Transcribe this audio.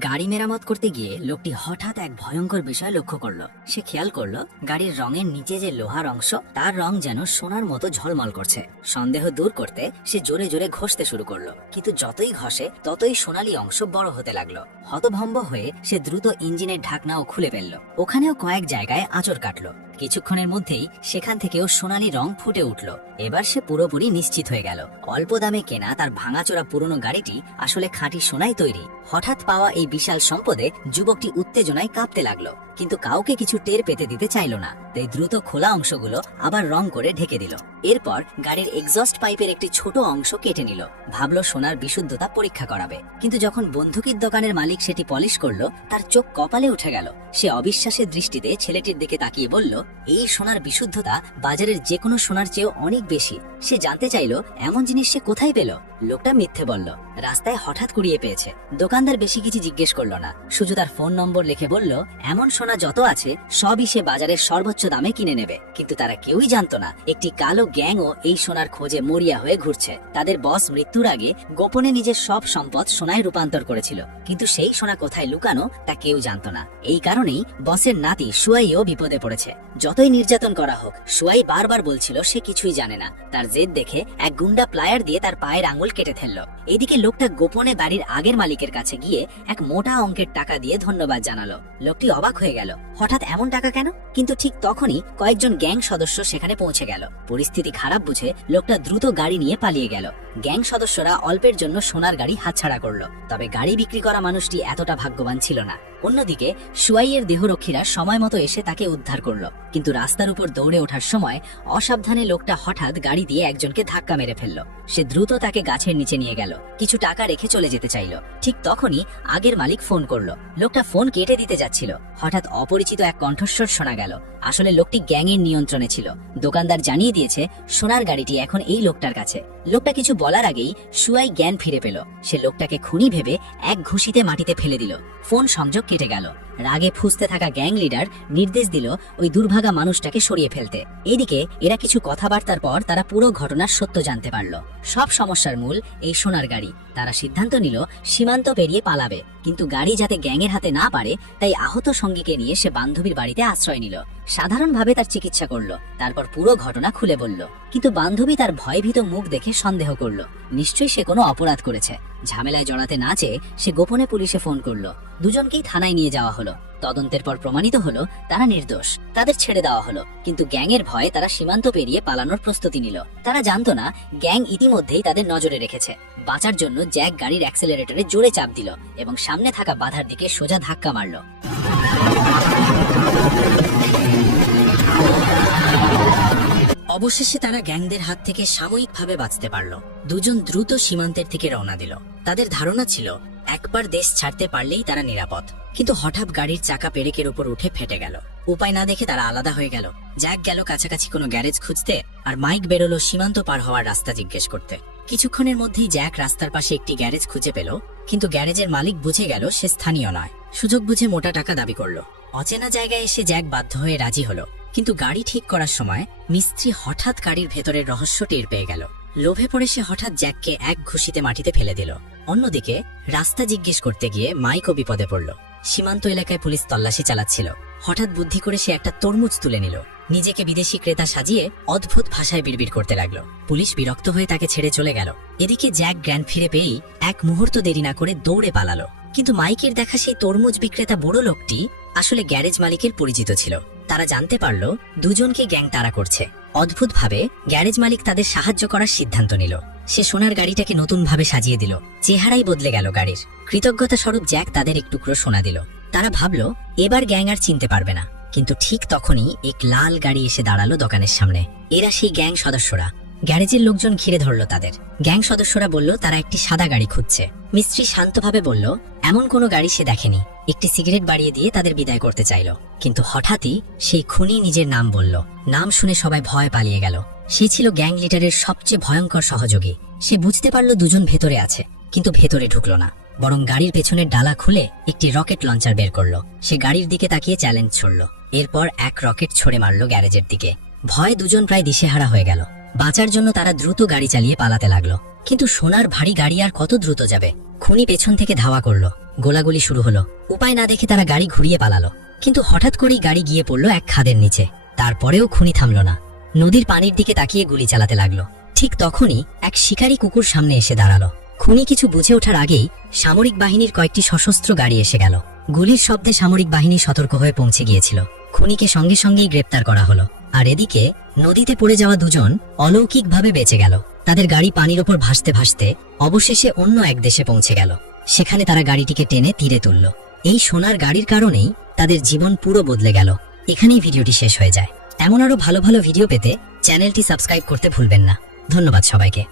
গাড়ি মেরামত করতে গিয়ে লোকটি হঠাৎ এক ভয়ঙ্কর বিষয় লক্ষ্য করলো। সে খেয়াল করলো গাড়ির রঙের নিচে যে লোহার অংশ তার রং যেন সোনার মতো ঝলমল করছে। সন্দেহ দূর করতে সে জোরে জোরে ঘষতে শুরু করলো, কিন্তু যতই ঘষে ততই সোনালী অংশ বড় হতে লাগলো। হতভম্ব হয়ে সে দ্রুত ইঞ্জিনের ঢাকনাও খুলে ফেললো। ওখানেও কয়েক জায়গায় আঁচড় কাটলো। কিছুক্ষণের মধ্যেই সেখান থেকেও সোনালী রং ফুটে উঠল। এবার সে পুরোপুরি নিশ্চিত হয়ে গেল অল্প দামে কেনা তার ভাঙাচোরা পুরনো গাড়িটি আসলে খাঁটি সোনায় তৈরি। হঠাৎ পাওয়া এই বিশাল সম্পদে যুবকটি উত্তেজনায় কাঁপতে লাগলো, কিন্তু কাউকে কিছু টের পেতে দিতে চাইল না। তাই দ্রুত খোলা অংশগুলো আবার রং করে ঢেকে দিল। এরপর গাড়ির এক্সস্ট পাইপের একটি ছোট অংশ কেটে নিল। ভাবলো সোনার বিশুদ্ধতা পরীক্ষা করাবে, কিন্তু যখন বন্দুকের দোকানের মালিক সেটি পলিশ করলো তার চোখ কপালে উঠে গেল। সে অবিশ্বাসের দৃষ্টিতে ছেলেটির দিকে তাকিয়ে বলল, এই সোনার বিশুদ্ধতা বাজারের যে কোনো সোনার চেয়েও অনেক বেশি। সে জানতে চাইল এমন জিনিস সে কোথায় পেল। লোকটা মিথ্যে বলল, রাস্তায় হঠাৎ কুড়িয়ে পেয়েছে। দোকানদার বেশি কিছু জিজ্ঞেস করলো না, শুধু তার ফোন নম্বর লিখে বলল এমন সোনা যত আছে সবই সে বাজারের সর্বোচ্চ দামে কিনে নেবে। কিন্তু তারা কেউই জানতো না একটি কালো গ্যাংও এই সোনার খোঁজে মরিয়া হয়ে ঘুরছে। তাদের বস মৃত্যুর আগে গোপনে নিজের সব সম্পদ সোনায় রূপান্তর করেছিল, কিন্তু সেই সোনা কোথায় লুকানো তা কেউ জানতো না। এই কারণেই বসের নাতি সুয়াইও বিপদে পড়েছে। যতই নির্যাতন করা হোক সুয়াই বারবার বলছিল সে কিছুই জানে না। তার জেদ দেখে এক গুন্ডা প্লায়ার দিয়ে তার পায়ের আঙুল কেটে ফেললো। এদিকে লোকটা গোপনে বাড়ির আগের মালিকের কাছে গিয়ে এক মোটা অঙ্কের টাকা দিয়ে ধন্যবাদ জানালো। লোকটি অবাক হয়ে গেল, হঠাৎ এমন টাকা কেন? কিন্তু ঠিক তখনই কয়েকজন গ্যাং সদস্য সেখানে পৌঁছে গেল। পরিস্থিতি খারাপ বুঝে লোকটা দ্রুত গাড়ি নিয়ে পালিয়ে গেল। গ্যাং সদস্যরা অল্পের জন্য সোনার গাড়ি হাতছাড়া করলো, তবে গাড়ি বিক্রি করা মানুষটি এতটা ভাগ্যবান ছিল না। অন্যদিকে সুয়াইয়ের দেহরক্ষীরা সময় মতো এসে তাকে উদ্ধার করলো, কিন্তু রাস্তার উপর দৌড়ে ওঠার সময় অসাবধানে লোকটা হঠাৎ গাড়ি দিয়ে একজনকে ধাক্কা মেরে ফেললো। সে দ্রুত তাকে গাছের নিচে নিয়ে গেল, কিছু টাকা রেখে চলে যেতে চাইলো। ঠিক তখনই আগের মালিক ফোন করলো। লোকটা ফোন কেটে দিতে যাচ্ছিল, হঠাৎ অপরিচিত এক কণ্ঠস্বর শোনা গেল। আসলে লোকটি গ্যাংয়ের নিয়ন্ত্রণে ছিল। দোকানদার জানিয়ে দিয়েছে সোনার গাড়িটি এখন এই লোকটার কাছে। লোকটা কিছু বলার আগেই সুয়াই জ্ঞান ফিরে পেল। সে লোকটাকে খুনি ভেবে এক ঘুষিতে মাটিতে ফেলে দিল। ফোন সংযোগ কেটে গেল। রাগে ফুঁসতে থাকা গ্যাং লিডার নির্দেশ দিল ওই দুর্ভাগা মানুষটাকে সরিয়ে ফেলতে। এদিকে এরা কিছু কথাবার্তার পর তারা পুরো ঘটনার সত্য জানতে পারল। সব সমস্যার মূল এই সোনার গাড়ি। তারা সিদ্ধান্ত নিল সীমান্ত পেরিয়ে পালাবে, কিন্তু গাড়ি যাতে গ্যাংয়ের হাতে না পারে তাই আহত সঙ্গীকে নিয়ে সে বান্ধবীর বাড়িতে আশ্রয় নিল। সাধারণভাবে তার চিকিৎসা করলো, তারপর পুরো ঘটনা খুলে বলল। কিন্তু বান্ধবী তার ভয়ভীত মুখ দেখে সন্দেহ করলো, নিশ্চয়ই সে কোনো অপরাধ করেছে। ঝামেলায় জড়াতে না চেয়ে সে গোপনে পুলিশে ফোন করলো। দুজনকেই থানায় নিয়ে যাওয়া হলো। তদন্তের পর প্রমাণিত হলো তারা নির্দোষ। তাদের ছেড়ে দেওয়া হলো, কিন্তু গ্যাংয়ের ভয়ে তারা সীমান্ত পেরিয়ে পালানোর প্রস্তুতি নিল। তারা জানতো না গ্যাং ইতিমধ্যেই তাদের নজরে রেখেছে। বাঁচার জন্য জ্যাক গাড়ির অ্যাক্সেলারেটরে জোরে চাপ দিল এবং সামনে থাকা বাধার দিকে সোজা ধাক্কা মারল। অবশেষে তারা গ্যাংদের হাত থেকে সাময়িকভাবে বাঁচতে পারল। দুজন দ্রুত সীমান্তের দিকে রওনা দিল। তাদের ধারণা ছিল একবার দেশ ছাড়তে পারলেই তারা নিরাপদ। কিন্তু হঠাৎ গাড়ির চাকা পেরেকের উপর উঠে ফেটে গেল। উপায় না দেখে তারা আলাদা হয়ে গেল। জ্যাক গেল কাছাকাছি কোনো গ্যারেজ খুঁজতে, আর মাইক বেরোলো সীমান্ত পার হওয়ার রাস্তা জিজ্ঞেস করতে। কিছুক্ষণের মধ্যেই জ্যাক রাস্তার পাশে একটি গ্যারেজ খুঁজে পেল, কিন্তু গ্যারেজের মালিক বুঝে গেল সে স্থানীয় নয়। সুযোগ বুঝে মোটা টাকা দাবি করলো। অচেনা জায়গায় এসে জ্যাক বাধ্য হয়ে রাজি হলো, কিন্তু গাড়ি ঠিক করার সময় মিস্ত্রি হঠাৎ গাড়ির ভেতরের রহস্য টের পেয়ে গেল। লোভে পড়ে সে হঠাৎ জ্যাককে এক ঘুষিতে মাটিতে ফেলে দিল। অন্যদিকে রাস্তা জিজ্ঞেস করতে গিয়ে মাইকও বিপদে পড়ল। সীমান্ত এলাকায় পুলিশ তল্লাশি চালাচ্ছিল। হঠাৎ বুদ্ধি করে সে একটা তরমুজ তুলে নিল। নিজেকে বিদেশি ক্রেতা সাজিয়ে অদ্ভুত ভাষায় বিড়বিড় করতে লাগলো। পুলিশ বিরক্ত হয়ে তাকে ছেড়ে চলে গেল। এদিকে জ্যাক জ্ঞান ফিরে পেয়েই এক মুহূর্ত দেরি না করে দৌড়ে পালালো। কিন্তু মাইকের দেখা সেই তরমুজ বিক্রেতা বড় লোকটি আসলে গ্যারেজ মালিকের পরিচিত ছিল। তারা জানতে পারল দুজনকে গ্যাং তাড়া করছে। অদ্ভুতভাবে গ্যারেজ মালিক তাদের সাহায্য করার সিদ্ধান্ত নিল। সে সোনার গাড়িটাকে নতুন ভাবে সাজিয়ে দিল। চেহারাই বদলে গেল গাড়ির। কৃতজ্ঞতা স্বরূপ জ্যাক তাদের এক টুকরো সোনা দিল। তারা ভাবলো এবার গ্যাং আর চিনতে পারবে না। কিন্তু ঠিক তখনই এক লাল গাড়ি এসে দাঁড়ালো দোকানের সামনে। এরা সেই গ্যাং সদস্যরা। গ্যারেজের লোকজন ঘিরে ধরলো তাদের। গ্যাং সদস্যরা বলল তারা একটি সাদা গাড়ি খুঁজছে। মিস্ত্রি শান্তভাবে বলল এমন কোনো গাড়ি সে দেখেনি। একটি সিগারেট বাড়িয়ে দিয়ে তাদের বিদায় করতে চাইল, কিন্তু হঠাৎই সেই খুনি নিজের নাম বলল। নাম শুনে সবাই ভয় পালিয়ে গেল। সে ছিল গ্যাং লিডারের সবচেয়ে ভয়ঙ্কর সহযোগী। সে বুঝতে পারল দুজন ভেতরে আছে, কিন্তু ভেতরে ঢুকলো না, বরং গাড়ির পেছনের ডালা খুলে একটি রকেট লঞ্চার বের করলো। সে গাড়ির দিকে তাকিয়ে চ্যালেঞ্জ ছুড়ল। এরপর এক রকেট ছড়ে মারল গ্যারেজের দিকে। ভয়ে দুজন প্রায় দিশেহারা হয়ে গেল। বাঁচার জন্য তারা দ্রুত গাড়ি চালিয়ে পালাতে লাগলো। কিন্তু সোনার ভারী গাড়ি আর কত দ্রুত যাবে? খুনি পেছন থেকে ধাওয়া করলো। গোলাগুলি শুরু হলো। উপায় না দেখে তারা গাড়ি ঘুরিয়ে পালালো, কিন্তু হঠাৎ করেই গাড়ি গিয়ে পড়লো এক খাদের নিচে। তারপরেও খুনি থামল না, নদীর পানির দিকে তাকিয়ে গুলি চালাতে লাগলো। ঠিক তখনই এক শিকারী কুকুর সামনে এসে দাঁড়ালো। খুনি কিছু বুঝে ওঠার আগেই সামরিক বাহিনীর কয়েকটি সশস্ত্র গাড়ি এসে গেল। গুলির শব্দে সামরিক বাহিনী সতর্ক হয়ে পৌঁছে গিয়েছিল। খুনিকে সঙ্গে সঙ্গেই গ্রেপ্তার করা হলো। আর এদিকে নদীতে পড়ে যাওয়া দুজন অলৌকিকভাবে বেঁচে গেল। তাদের গাড়ি পানির ওপর ভাসতে ভাসতে অবশেষে অন্য এক দেশে পৌঁছে গেল। সেখানে তারা গাড়িটিকে টেনে তীরে তুলল। এই সোনার গাড়ির কারণেই তাদের জীবন পুরো বদলে গেল। এখানেই ভিডিওটি শেষ হয়ে যায়। এমন আরো ভালো ভালো ভিডিও পেতে চ্যানেলটি সাবস্ক্রাইব করতে ভুলবেন না। ধন্যবাদ সবাইকে।